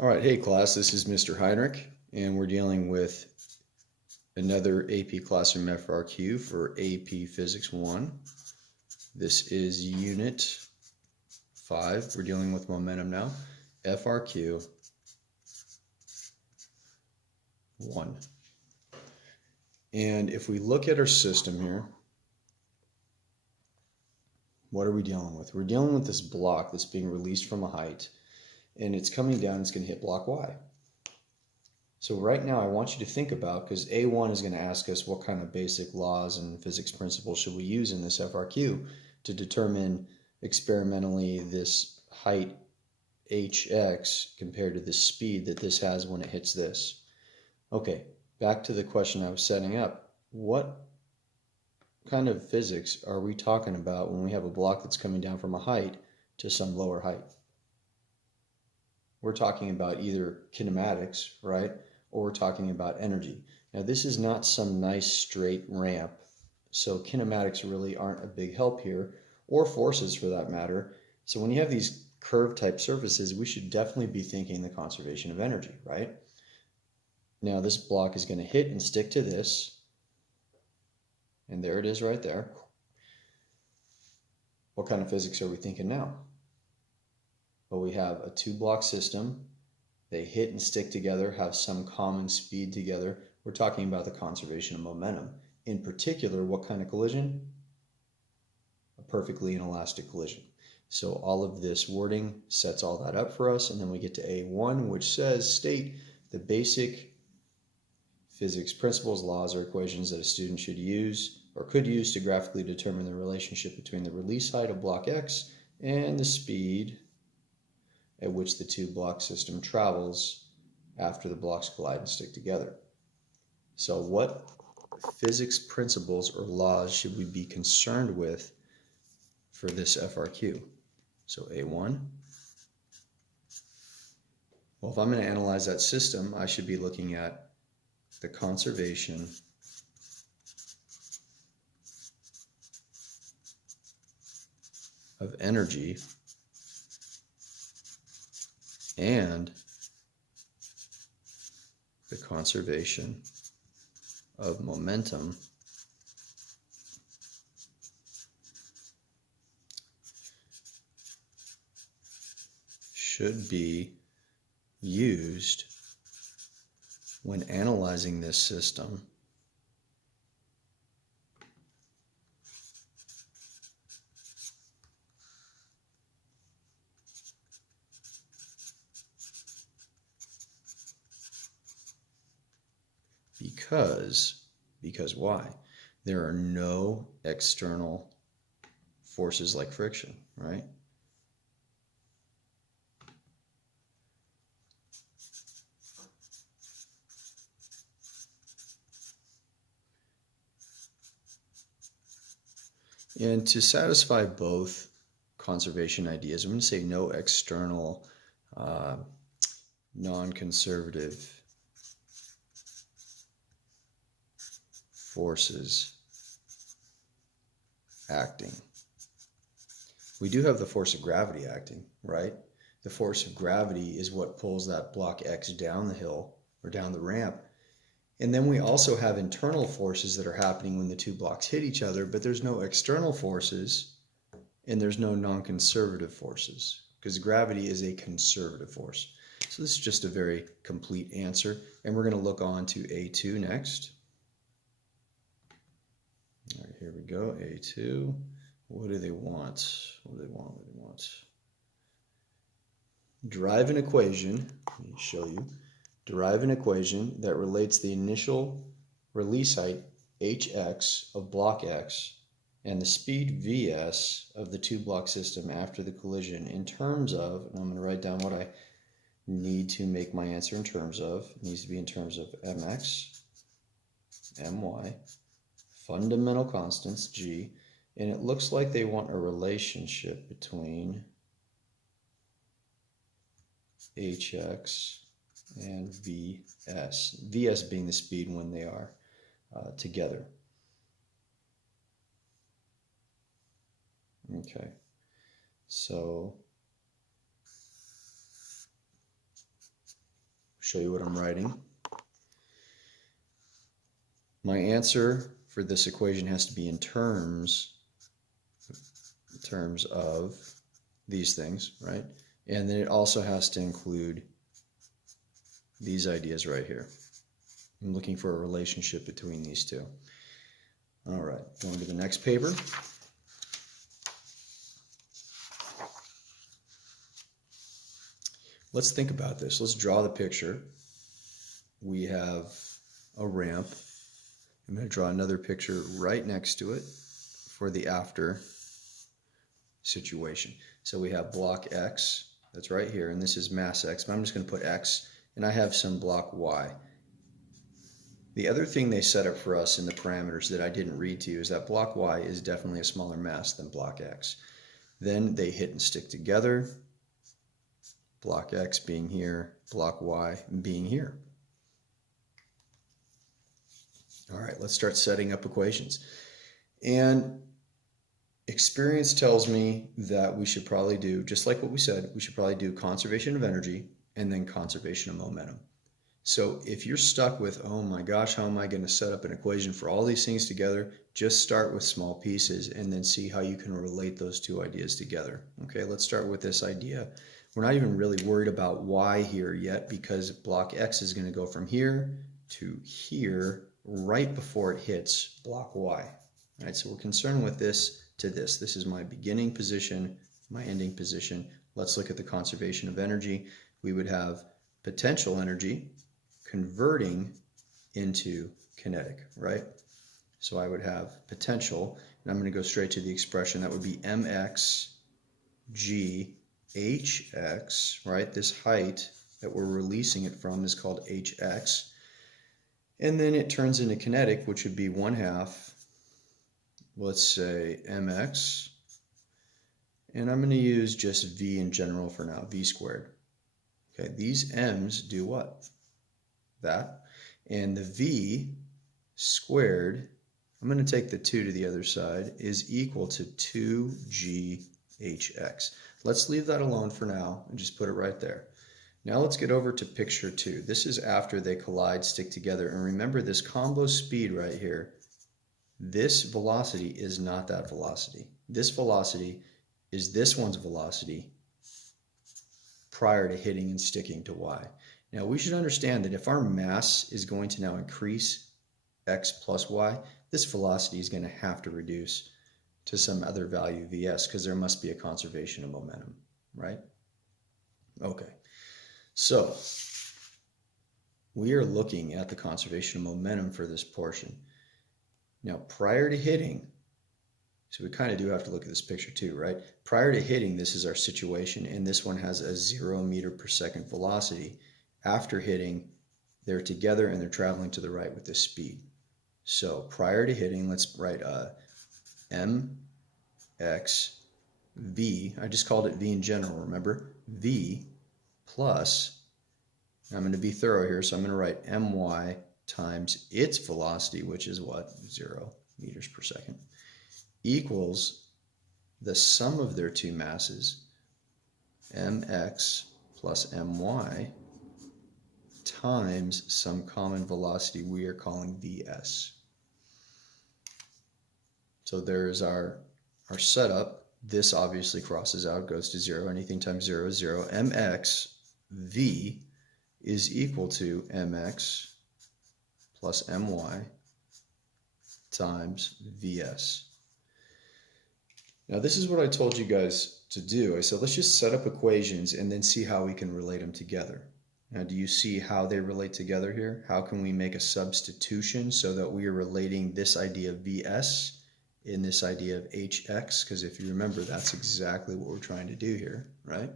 All right, hey class, this is Mr. Heinrich, and we're dealing with another AP Classroom FRQ for AP Physics 1. This is Unit 5. We're dealing with momentum now. FRQ 1. And if we look at our system here, what are we dealing with? We're dealing with this block that's being released from a height, and it's coming down, it's going to hit block Y. So right now I want you to think about, because A1 is going to ask us what kind of basic laws and physics principles should we use in this FRQ to determine experimentally this height hx compared to the speed that this has when it hits this. Okay, back to the question I was setting up. What kind of physics are we talking about when we have a block that's coming down from a height to some lower height? We're talking about either kinematics, right? Or we're talking about energy. Now this is not some nice straight ramp, so kinematics really aren't a big help here, or forces for that matter. So when you have these curved type surfaces, we should definitely be thinking the conservation of energy, right? Now this block is going to hit and stick to this, and there it is right there. What kind of physics are we thinking now? Well, we have a two-block system. They hit and stick together, have some common speed together. We're talking about the conservation of momentum. In particular, what kind of collision? A perfectly inelastic collision. So all of this wording sets all that up for us, and then we get to A1, which says, state the basic physics principles, laws, or equations that a student should use or could use to graphically determine the relationship between the release height of block X and the speed at which the two-block system travels after the blocks collide and stick together. So what physics principles or laws should we be concerned with for this FRQ? So A1. Well, if I'm going to analyze that system, I should be looking at the conservation of energy and the conservation of momentum should be used when analyzing this system because why? There are no external forces like friction, right? And to satisfy both conservation ideas, I'm going to say no external non-conservative forces acting. We do have the force of gravity acting, right? The force of gravity is what pulls that block X down the hill or down the ramp. And then we also have internal forces that are happening when the two blocks hit each other, but there's no external forces and there's no non-conservative forces because gravity is a conservative force. So this is just a very complete answer. And we're going to look on to A2 next. All right, here we go, A2. What do they want? What do they want? What do they want? Derive an equation. Let me show you. Derive an equation that relates the initial release height hx of block X and the speed vs of the two-block system after the collision in terms of, and I'm going to write down what I need to make my answer in terms of. It needs to be in terms of mx, my, fundamental constants, g, and it looks like they want a relationship between hx and vs being the speed when they are together. Okay, so show you what I'm writing. My answer for this equation has to be in terms of these things, right? And then it also has to include these ideas right here. I'm looking for a relationship between these two. All right, going to the next paper. Let's think about this. Let's draw the picture. We have a ramp. I'm going to draw another picture right next to it for the after situation. So we have block X, that's right here, and this is mass X, but I'm just going to put X, and I have some block Y. The other thing they set up for us in the parameters that I didn't read to you is that block Y is definitely a smaller mass than block X. Then they hit and stick together, block X being here, block Y being here. All right, let's start setting up equations. And experience tells me that we should probably do, just like what we said, we should probably do conservation of energy and then conservation of momentum. So if you're stuck with, oh my gosh, how am I going to set up an equation for all these things together? Just start with small pieces and then see how you can relate those two ideas together. Okay, let's start with this idea. We're not even really worried about Y here yet because block X is going to go from here to here right before it hits block Y. All right, so we're concerned with this to this. This is my beginning position, my ending position. Let's look at the conservation of energy. We would have potential energy converting into kinetic, right? So I would have potential, and I'm going to go straight to the expression. That would be mx g hx, right? This height that we're releasing it from is called hx. And then it turns into kinetic, which would be 1/2, let's say mx. And I'm going to use just v in general for now, v squared. Okay, these m's do what? That. And the v squared, I'm going to take the 2 to the other side, is equal to 2ghx. Let's leave that alone for now and just put it right there. Now let's get over to picture 2. This is after they collide, stick together. And remember this combo speed right here. This velocity is not that velocity. This velocity is this one's velocity prior to hitting and sticking to Y. Now we should understand that if our mass is going to now increase X plus Y, this velocity is going to have to reduce to some other value Vs because there must be a conservation of momentum, right? Okay. So we are looking at the conservation of momentum for this portion. Now, prior to hitting, so we kind of do have to look at this picture too, right? Prior to hitting, this is our situation, and this one has a 0 meter per second velocity. After hitting, they're together and they're traveling to the right with this speed. So prior to hitting, let's write mx v. I just called it v in general, remember? V plus, I'm going to be thorough here, so I'm going to write my times its velocity, which is what? 0 meters per second, equals the sum of their two masses, mx plus my, times some common velocity we are calling Vs. So there's our setup. This obviously crosses out, goes to 0. Anything times 0 is 0. Mx V is equal to mx plus my times Vs. Now this is what I told you guys to do. I said let's just set up equations and then see how we can relate them together. Now do you see how they relate together here? How can we make a substitution so that we are relating this idea of Vs in this idea of Hx? Because if you remember, that's exactly what we're trying to do here, right?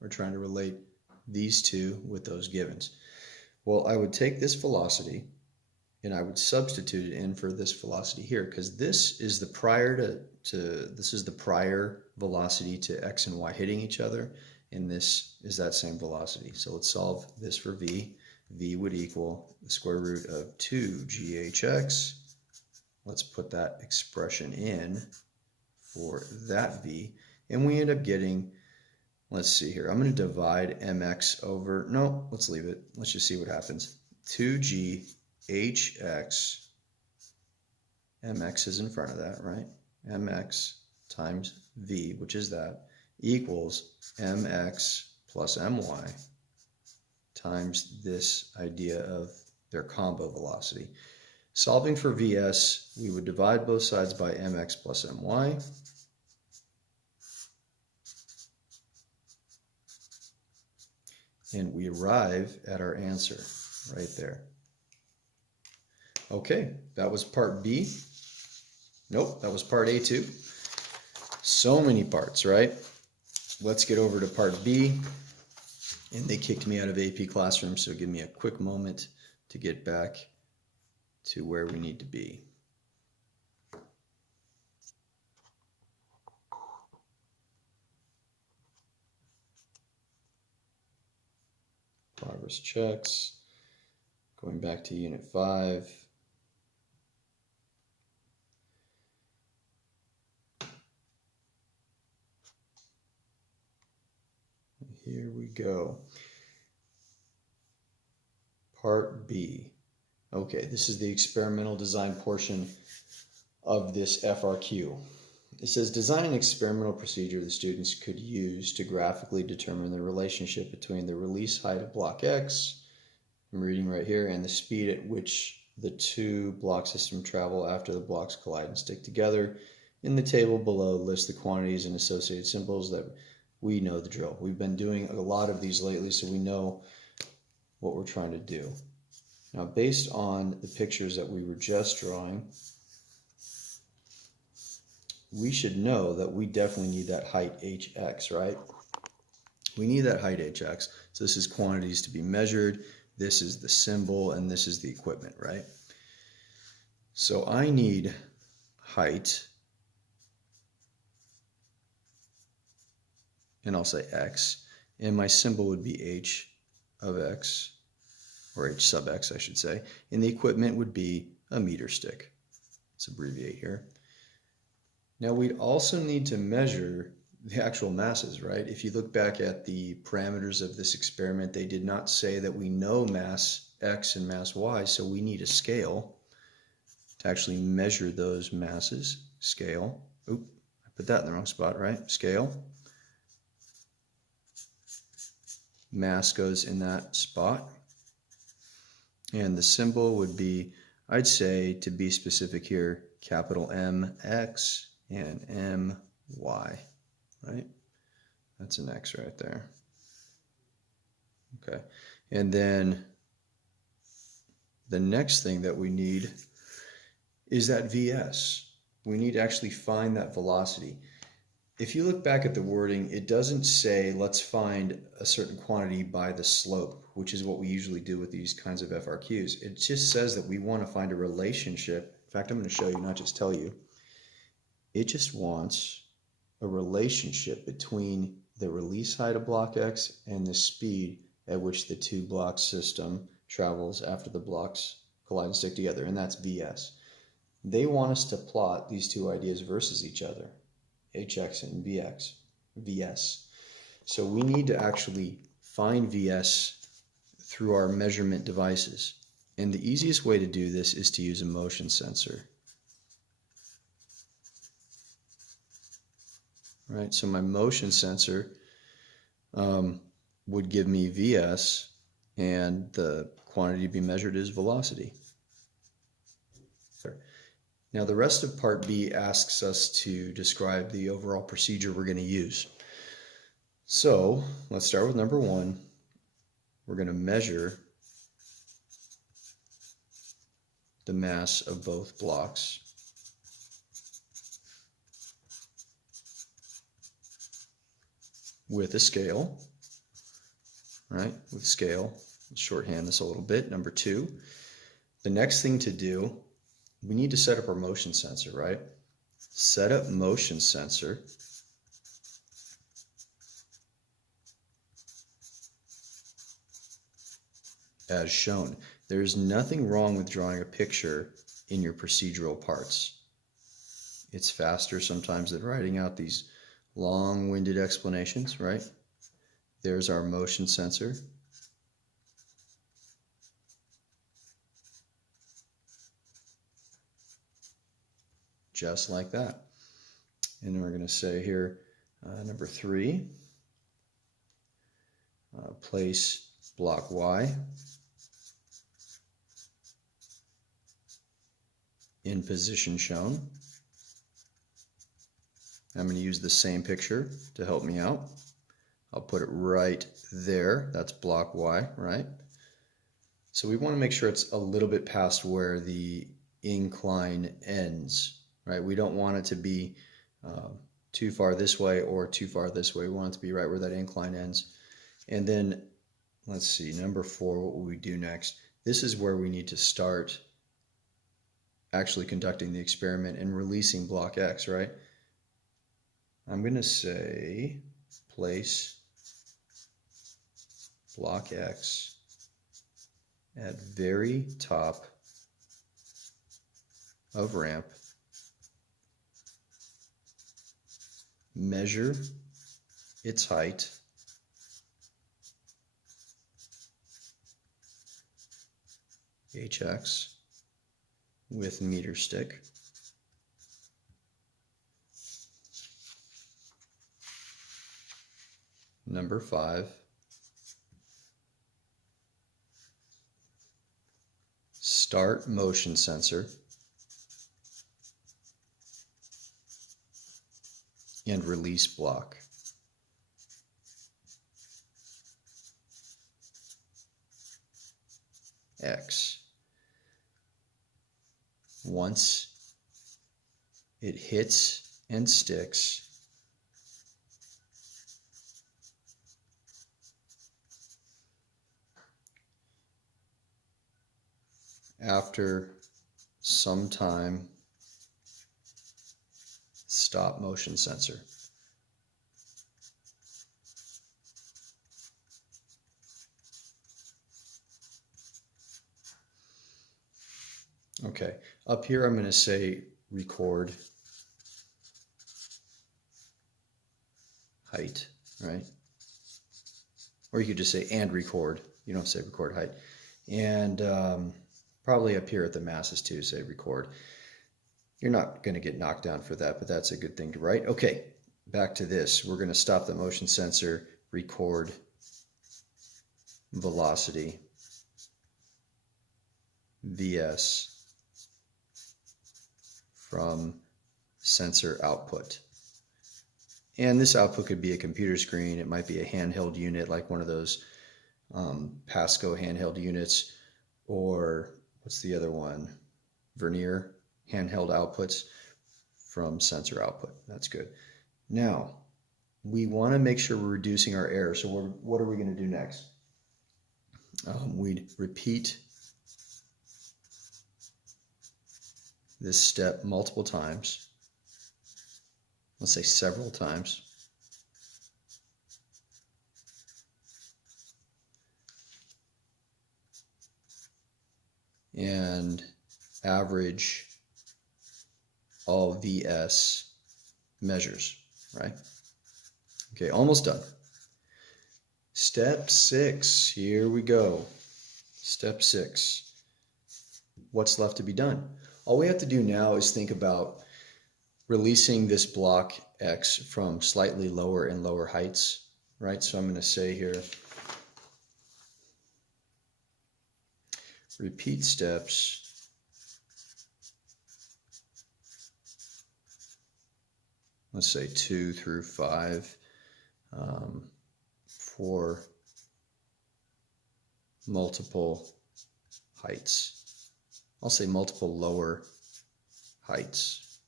We're trying to relate these two with those givens. Well, I would take this velocity and I would substitute it in for this velocity here, because this is the prior this is the prior velocity to x and y hitting each other, and this is that same velocity. So let's solve this for v. V would equal the square root of 2ghx. Let's put that expression in for that v, and we end up getting let's see here. I'm going to divide mx over, no, let's leave it. Let's just see what happens. 2g hx, mx is in front of that, right? mx times v, which is that, equals mx plus my times this idea of their combo velocity. Solving for vs, we would divide both sides by mx plus my. And we arrive at our answer right there. Okay, that was part B. Nope, that was part A2. So many parts, right? Let's get over to part B. And they kicked me out of AP Classroom, so give me a quick moment to get back to where we need to be. Progress checks. Going back to Unit 5. Here we go. Part B. Okay, this is the experimental design portion of this FRQ. It says, design an experimental procedure the students could use to graphically determine the relationship between the release height of block X, I'm reading right here, and the speed at which the two block systems travel after the blocks collide and stick together. In the table below, list the quantities and associated symbols that we know the drill. We've been doing a lot of these lately, so we know what we're trying to do. Now, based on the pictures that we were just drawing, we should know that we definitely need that height hx, right? We need that height hx. So this is quantities to be measured, this is the symbol, and this is the equipment, right? So I need height, and I'll say x, and my symbol would be h of x, or h sub x, I should say, and the equipment would be a meter stick. Let's abbreviate here. Now we'd also need to measure the actual masses, right? If you look back at the parameters of this experiment, they did not say that we know mass X and mass Y, so we need a scale to actually measure those masses. Scale. Oop, I put that in the wrong spot, right? Scale. Mass goes in that spot. And the symbol would be, I'd say, to be specific here, capital MX and MY, right? That's an X right there. Okay, and then the next thing that we need is that VS. We need to actually find that velocity. If you look back at the wording, it doesn't say let's find a certain quantity by the slope, which is what we usually do with these kinds of FRQs. It just says that we want to find a relationship. In fact, I'm going to show you, not just tell you. It just wants a relationship between the release height of block X and the speed at which the two block system travels after the blocks collide and stick together, and that's VS. They want us to plot these two ideas versus each other, HX and VS. So we need to actually find VS through our measurement devices. And the easiest way to do this is to use a motion sensor. Right, so my motion sensor would give me VS, and the quantity to be measured is velocity. Now the rest of part B asks us to describe the overall procedure we're going to use. So let's start with number 1. We're going to measure the mass of both blocks. With a scale, right? With scale, let's shorthand this a little bit. Number 2, the next thing to do, we need to set up our motion sensor, right? Set up motion sensor. As shown. There's nothing wrong with drawing a picture in your procedural parts. It's faster sometimes than writing out these long-winded explanations, right? There's our motion sensor. Just like that. And then we're going to say here, number 3, place block Y in position shown. I'm going to use the same picture to help me out. I'll put it right there. That's block Y, right? So we want to make sure it's a little bit past where the incline ends, right? We don't want it to be too far this way or too far this way. We want it to be right where that incline ends. And then, let's see, number 4, what will we do next? This is where we need to start actually conducting the experiment and releasing block X, right? I'm going to say place block X at very top of ramp, measure its height, HX, with meter stick. Number 5, start motion sensor and release block. X. Once it hits and sticks, after some time, stop motion sensor. Okay, up here I'm going to say record height, right? Or you could just say and record. You don't say record height. And probably up here at the masses too, say record. You're not going to get knocked down for that, but that's a good thing to write. Okay, back to this. We're going to stop the motion sensor, record velocity, VS, from sensor output. And this output could be a computer screen. It might be a handheld unit like one of those Pasco handheld units, or what's the other one? Vernier handheld outputs from sensor output. That's good. Now, we want to make sure we're reducing our error. So what are we going to do next? We'd repeat this step multiple times. Let's say several times. And average all VS measures, right? Okay, almost done. Step 6, here we go. Step 6. What's left to be done? All we have to do now is think about releasing this block X from slightly lower and lower heights, right? So I'm going to say here, repeat steps let's say 2 through 5 for multiple heights. I'll say multiple lower heights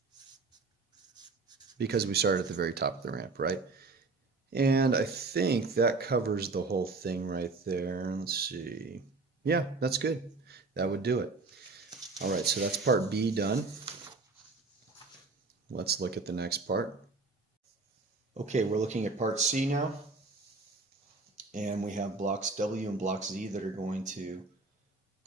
because we started at the very top of the ramp, right? And I think that covers the whole thing right there. Let's see. Yeah, that's good. That would do it. All right, so that's part B done. Let's look at the next part. Okay, we're looking at part C now. And we have blocks W and blocks Z that are going to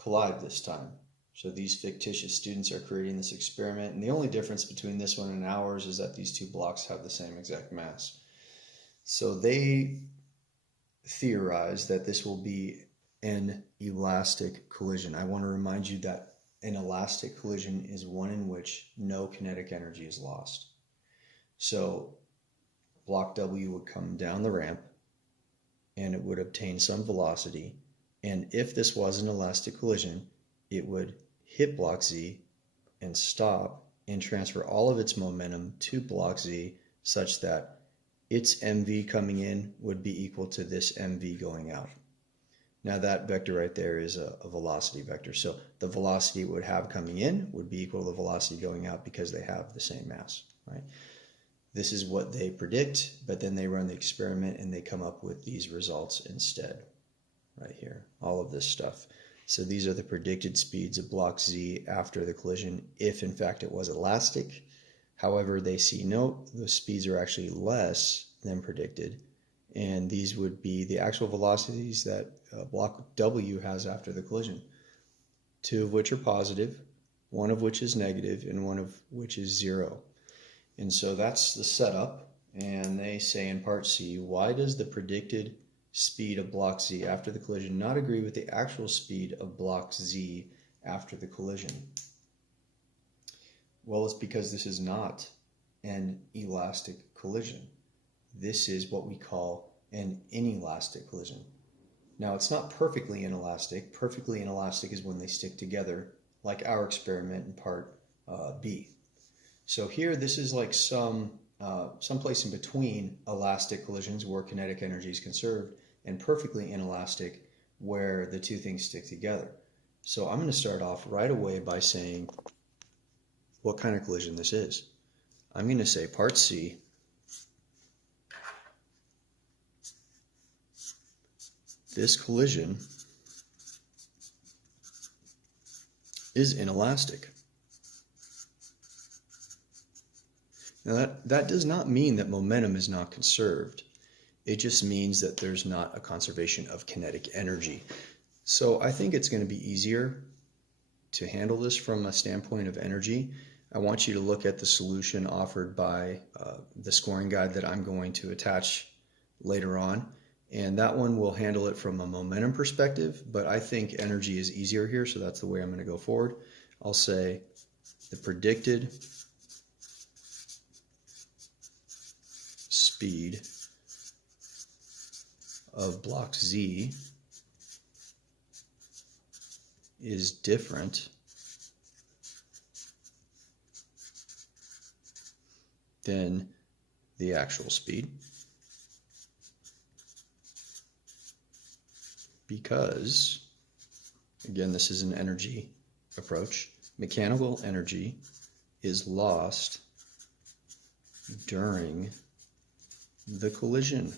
collide this time. So these fictitious students are creating this experiment, and the only difference between this one and ours is that these two blocks have the same exact mass. So they theorize that this will be an elastic collision. I want to remind you that an elastic collision is one in which no kinetic energy is lost. So block W would come down the ramp and it would obtain some velocity. And if this was an elastic collision, it would hit block Z and stop and transfer all of its momentum to block Z such that its MV coming in would be equal to this MV going out. Now that vector right there is a velocity vector. So the velocity it would have coming in would be equal to the velocity going out because they have the same mass, right? This is what they predict, but then they run the experiment and they come up with these results instead, right here, all of this stuff. So these are the predicted speeds of block Z after the collision, if in fact it was elastic. However, they see no, the speeds are actually less than predicted. And these would be the actual velocities that block W has after the collision. 2 of which are positive, 1 of which is negative, and 1 of which is 0. And so that's the setup. And they say in part C, why does the predicted speed of block Z after the collision not agree with the actual speed of block Z after the collision? Well, it's because this is not an elastic collision. This is what we call an inelastic collision. Now, it's not perfectly inelastic. Perfectly inelastic is when they stick together, like our experiment in part B. So here, this is like someplace in between elastic collisions where kinetic energy is conserved and perfectly inelastic where the two things stick together. So I'm going to start off right away by saying what kind of collision this is. I'm going to say part C, this collision is inelastic. Now that does not mean that momentum is not conserved. It just means that there's not a conservation of kinetic energy. So I think it's going to be easier to handle this from a standpoint of energy. I want you to look at the solution offered by the scoring guide that I'm going to attach later on. And that one will handle it from a momentum perspective, but I think energy is easier here, so that's the way I'm going to go forward. I'll say the predicted speed of block Z is different than the actual speed because, again, this is an energy approach. Mechanical energy is lost during the collision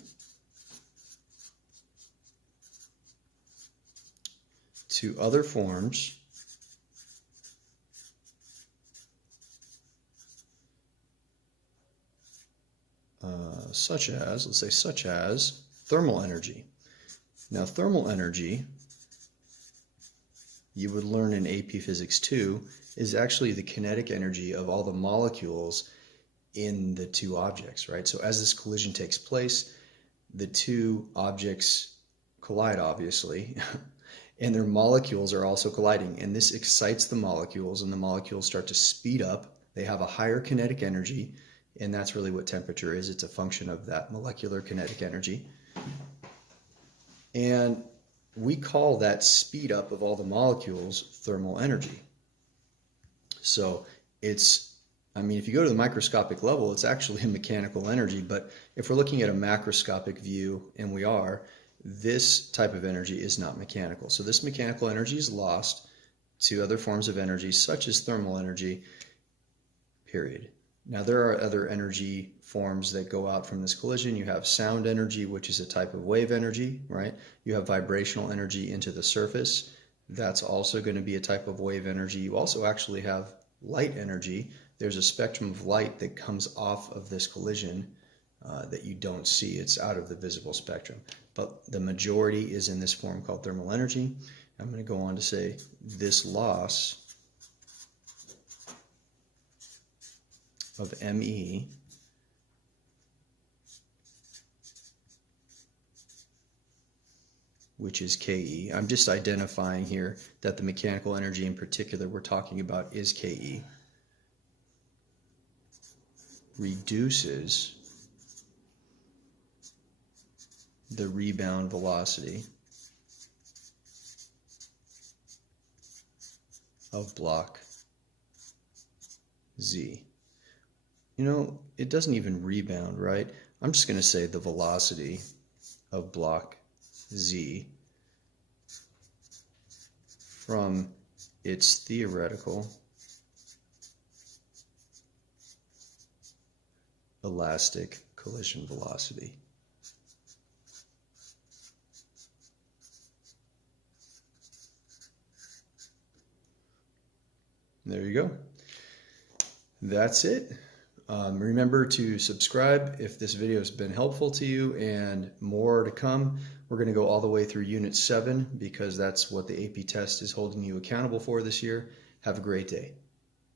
to other forms such as thermal energy. Now, thermal energy, you would learn in AP Physics 2, is actually the kinetic energy of all the molecules in the two objects, right? So as this collision takes place, the two objects collide, obviously, and their molecules are also colliding. And this excites the molecules, and the molecules start to speed up. They have a higher kinetic energy, and that's really what temperature is. It's a function of that molecular kinetic energy. And we call that speed up of all the molecules thermal energy. So it's, I mean, if you go to the microscopic level, it's actually a mechanical energy, but if we're looking at a macroscopic view, and we are, this type of energy is not mechanical. So this mechanical energy is lost to other forms of energy, such as thermal energy, period. Now, there are other energy forms that go out from this collision. You have sound energy, which is a type of wave energy, right? You have vibrational energy into the surface. That's also going to be a type of wave energy. You also actually have light energy. There's a spectrum of light that comes off of this collision that you don't see. It's out of the visible spectrum. But the majority is in this form called thermal energy. I'm going to go on to say this loss of ME which is KE. I'm just identifying here that the mechanical energy in particular we're talking about is KE. Reduces the rebound velocity of block Z. You know, it doesn't even rebound, right? I'm just going to say the velocity of block Z from its theoretical elastic collision velocity. There you go. That's it. Remember to subscribe if this video has been helpful to you, and more to come. We're going to go all the way through Unit 7 because that's what the AP test is holding you accountable for this year. Have a great day.